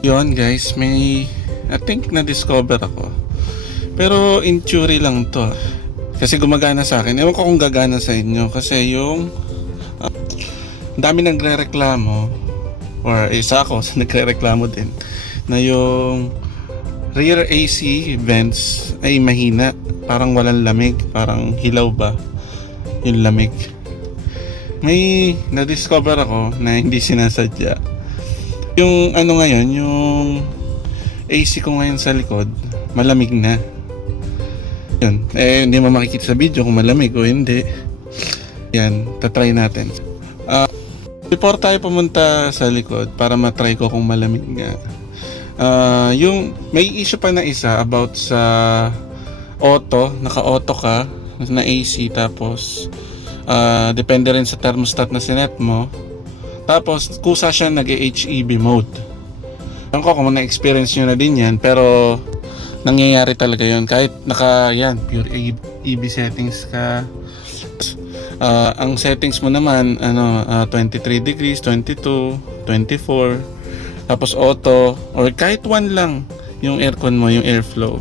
Yon guys, may I think na-discover ako. Pero in theory lang to. Kasi gumagana sa akin. Ewan ko kung gagana sa inyo. Kasi yung dami nagre-reklamo, or isa ako sa nagre-reklamo din, na yung rear AC vents ay mahina. Parang walang lamig. Parang hilaw ba yung lamig. May na-discover ako na hindi sinasadya. Yung ano ngayon, yung AC ko ngayon sa likod, malamig na. Yun. Hindi mo makikita sa video kung malamig o hindi. Yan, tatry natin. Before tayo pumunta sa likod, para matry ko kung malamig nga. Yung may issue pa na isa about sa auto, naka-auto ka na AC, tapos depende rin sa thermostat na sinet mo. Tapos kusa siya nag-HEB mode. Alam ko kung na-experience nyo na din yan, pero nangyayari talaga yun. Kahit pure EB settings ka. Ang settings mo naman, 23 degrees, 22, 24. Tapos auto, or kahit one lang yung aircon mo, yung airflow.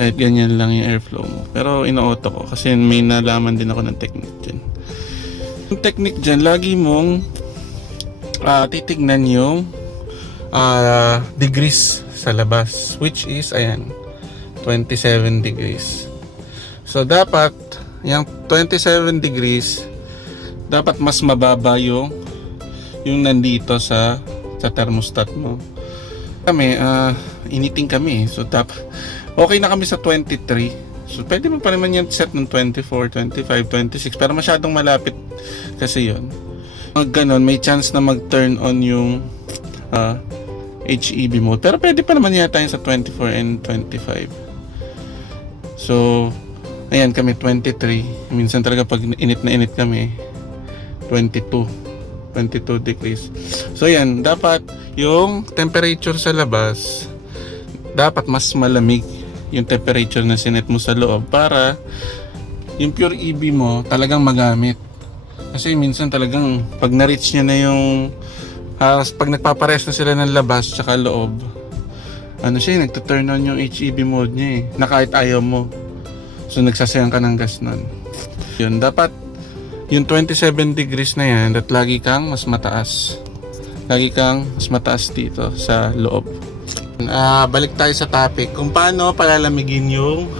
Kahit ganyan lang yung airflow mo. Pero ino-auto ko kasi may nalaman din ako ng technique dyan. Yung technique dyan, lagi mong titignan yung degrees sa labas, which is ayan 27 degrees. So dapat yung 27 degrees dapat mas mababa yung nandito sa thermostat mo. Kami initing kami, so okay na kami sa 23. So pwede mo pa naman yan set ng 24, 25, 26, pero masyadong malapit kasi yun. Ganon, may chance na mag-turn on yung HEB mode. Pero pwede pa naman yata yung sa 24 and 25. So, ayan kami 23. Minsan talaga pag init na init kami, 22 degrees. So, ayan, dapat yung temperature sa labas, dapat mas malamig yung temperature na sinet mo sa loob para yung pure EB mo talagang magamit. Kasi minsan talagang pag na-reach niya na yung pag nagpapares na sila ng labas tsaka loob, nagtuturn on yung HEB mode niya na kahit ayaw mo. So nagsasayang ka ng gas nun. Yun, dapat yung 27 degrees na yan, at lagi kang mas mataas. Lagi kang mas mataas dito sa loob. Balik tayo sa topic kung paano palalamigin yung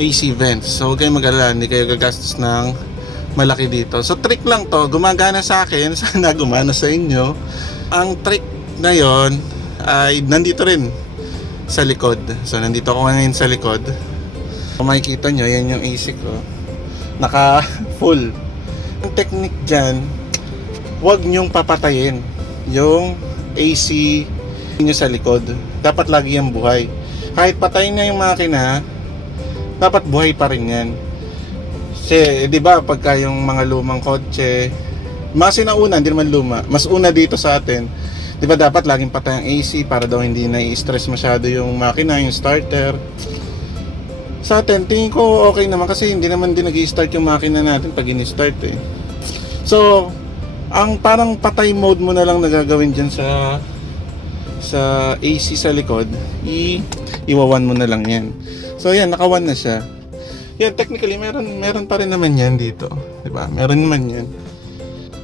AC vents. So huwag kayong mag-alala, hindi kayo gagastos ng malaki dito. So trick lang to, gumagana sa akin, sana gumana sa inyo. Ang trick na yon ay nandito rin sa likod. So nandito ako ngayon sa likod. Kung makikita nyo, yan yung AC ko, naka full. Ang technique dyan, huwag nyong papatayin yung AC nyo sa likod. Dapat lagi yung buhay. Kahit patayin na yung makina, dapat buhay pa rin yan. Kasi, di ba, pagka yung mga lumang kotse, mga sinauna, hindi naman luma, mas una dito sa atin, di ba, dapat laging patay ang AC para daw hindi na-stress masyado yung makina, yung starter. Sa atin, tingin ko okay naman kasi hindi naman din nag-i-start yung makina natin pag in-start eh. So, ang parang patay mode mo na lang nagagawin dyan sa AC sa likod, iwawan mo na lang yan. So, yan, naka-1 na siya. Yan, technically, meron pa rin naman yan dito. Diba? Meron naman yan.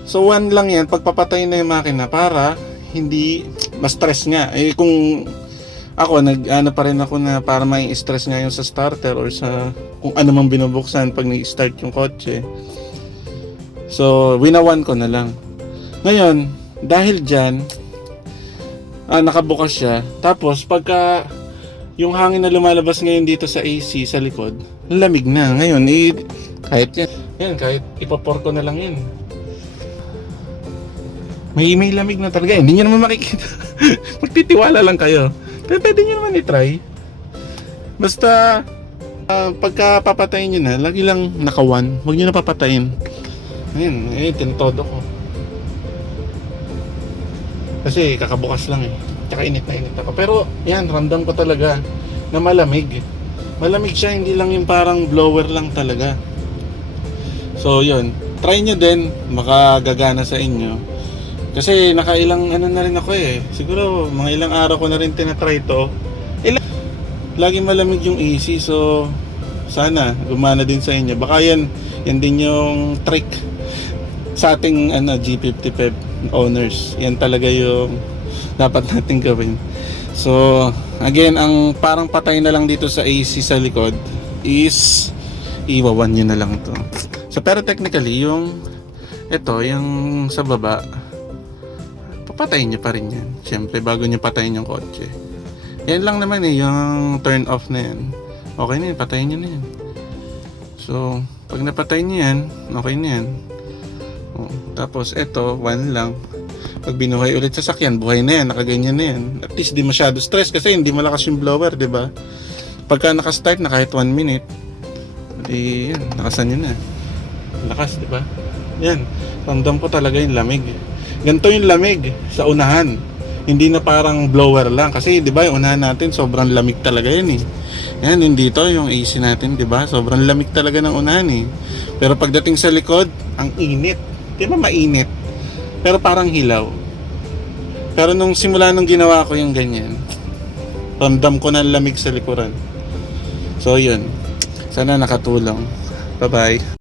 So, 1 lang yan. Pagpapatay na yung makina para hindi ma-stress nga. Kung ako, pa rin ako na para may stress nga yung sa starter or sa kung ano mang binubuksan pag nag-start yung kotse. So, winawan ko na lang. Ngayon, dahil dyan, nakabukas siya. Tapos, pagka yung hangin na lumalabas ngayon dito sa AC sa likod, lamig na. Ngayon, kahit kahit ipapor ko na lang yan. May lamig na talaga. Hindi nyo naman makikita. Magtitiwala lang kayo. Pero pwede nyo naman i-try. Basta, pagka papatayin nyo na, lagi lang naka-1. Huwag nyo na papatayin. Ayun, tintodo ko. Kasi kakabukas lang eh. Tsaka init na init ako. Pero yan, ramdam ko talaga na malamig. Malamig siya, hindi lang yung parang blower lang talaga. So yun, try nyo din, makagagana sa inyo. Kasi nakailang ano na rin ako eh. Siguro mga ilang araw ko na rin tinatry to. Lagi malamig yung AC, so sana gumana din sa inyo. Baka yan din yung trick sa ating G55 owners. Yan talaga yung dapat natin gawin. So again, ang parang patay na lang dito sa AC sa likod is iwawan nyo na lang to. So pero technically yung sa baba, papatayin nyo pa rin yan syempre bago nyo patayin yung kotse. Yan lang naman yung turn off na yan. Okay na yan, patayin nyo na yan. So pag napatay nyo yan, okay na yan. Tapos one lang. Pag binuhay ulit sa sakyan, buhay na yan, nakaganyan na yan. At least di masyado stress kasi hindi malakas yung blower, di ba? Pagka nakastart na kahit 1 minute, di yan, nakasan yun na. Lakas, di ba? Yan, ramdam ko talaga yung lamig. Ganito yung lamig sa unahan. Hindi na parang blower lang. Kasi di ba yung unahan natin, sobrang lamig talaga yan eh. Yan, hindi to yung AC natin, di ba? Sobrang lamig talaga ng unahan eh. Pero pagdating sa likod, ang init. Di ba mainit? Pero parang hilaw. Pero nung simula nung ginawa ko yung ganyan, ramdam ko na lamig sa likuran. So yun, sana nakatulong. Bye bye.